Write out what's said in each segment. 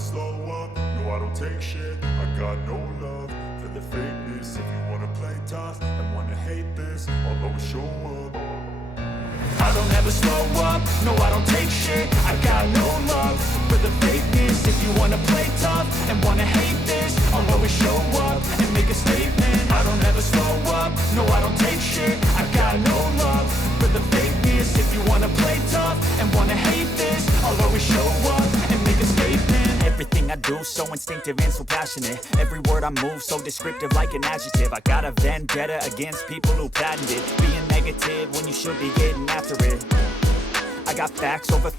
slow up, no I don't take shit. I got no love for the fakeness. If you wanna play tough and wanna hate this, I'll always show up. I don't ever slow up, no I don't take shit. I got no love for the fakeness. If you wanna play tough and wanna hate this, I'll always show up and make a statement. I don't ever slow up, no I don't take shit. I got no love for the fakeness. If you wanna play tough and wanna hate this, I'll always show up and make a statement. Everything I do so instinctive and so passionate. Every word I move so descriptive like an adjective. I got a vendetta against people who patented being negative when you should be getting after it. I got facts over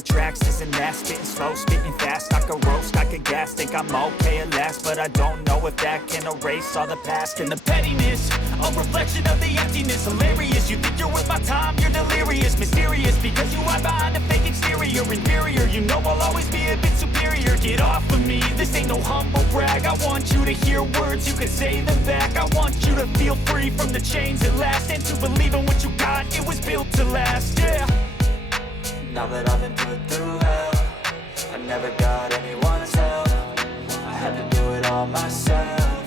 tracks, this and that. Spitting slow, spitting fast, I could roast, I could gas. Think I'm okay at last, but I don't know if that can erase all the past. And the pettiness, a reflection of the emptiness. Hilarious, you think you're worth my time, you're delirious. Mysterious, because you hide behind a fake exterior. Inferior, you know I'll always be a bit superior. Get off of me, this ain't no humble brag. I want you to hear words, you can say them back. I want you to feel free from the chains at last, and to believe in what you got, it was built to last, yeah. Now that I've been put through hell, I never got anyone's help. I had to do it all myself.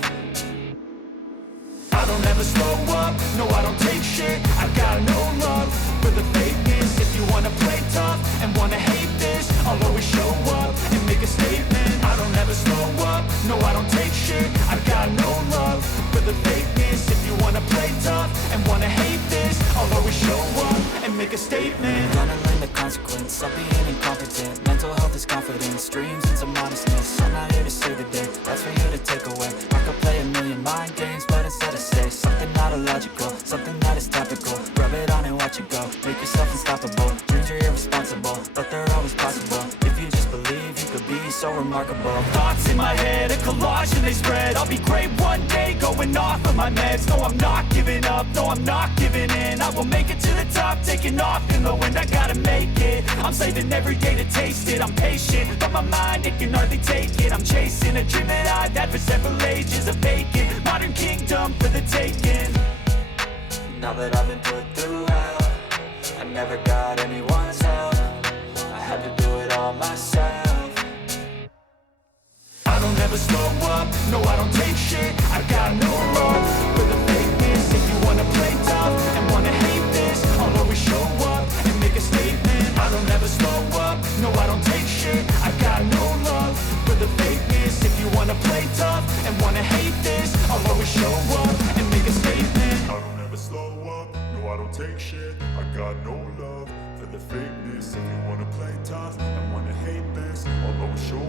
I don't ever slow up, no I don't take shit. I got no love for the fakeness. If you wanna play tough and wanna hate this, I'll always show up and make a statement. I don't ever slow up, no I don't take shit. I got no love for the fakeness. If you wanna play tough and wanna hate this, I'll always show up and make a statement. Gonna learn the consequence of being incompetent. Mental health is confidence, dreams and some honestness. I'm not here to save the day, that's for you to take away. I could play a million mind games, but instead I say something not illogical, something that is topical. Rub it on and watch it go, make yourself unstoppable. Dreams are irresponsible, but they're always possible. If you just believe, you could be so remarkable. Thoughts in my head, a collage and they spread. I'll be great one day, going off of my meds. No, I'm not giving up, no, I'm not giving in. I will make it to the top, taking off in the wind. I gotta make it, I'm saving every day to taste it. I'm patient, but my mind, it can hardly take it. I'm chasing a dream that I've had for several ages. A vacant, modern kingdom for the taking. Now that I've been put through hell, I never got anyone's help. I had to do it all myself. I don't ever slow up, no I don't take shit. I got no love for the fakeness. If you wanna play tough and wanna hate this, I'll always show up and make a statement. I don't ever slow up, no I don't take shit. I got no love for the fakeness. If you wanna play tough and wanna hate this, I'll always show up and make a statement. I don't ever slow up, no I don't take shit. I got no love for the fakeness. If you wanna play tough and wanna hate this, I'll always show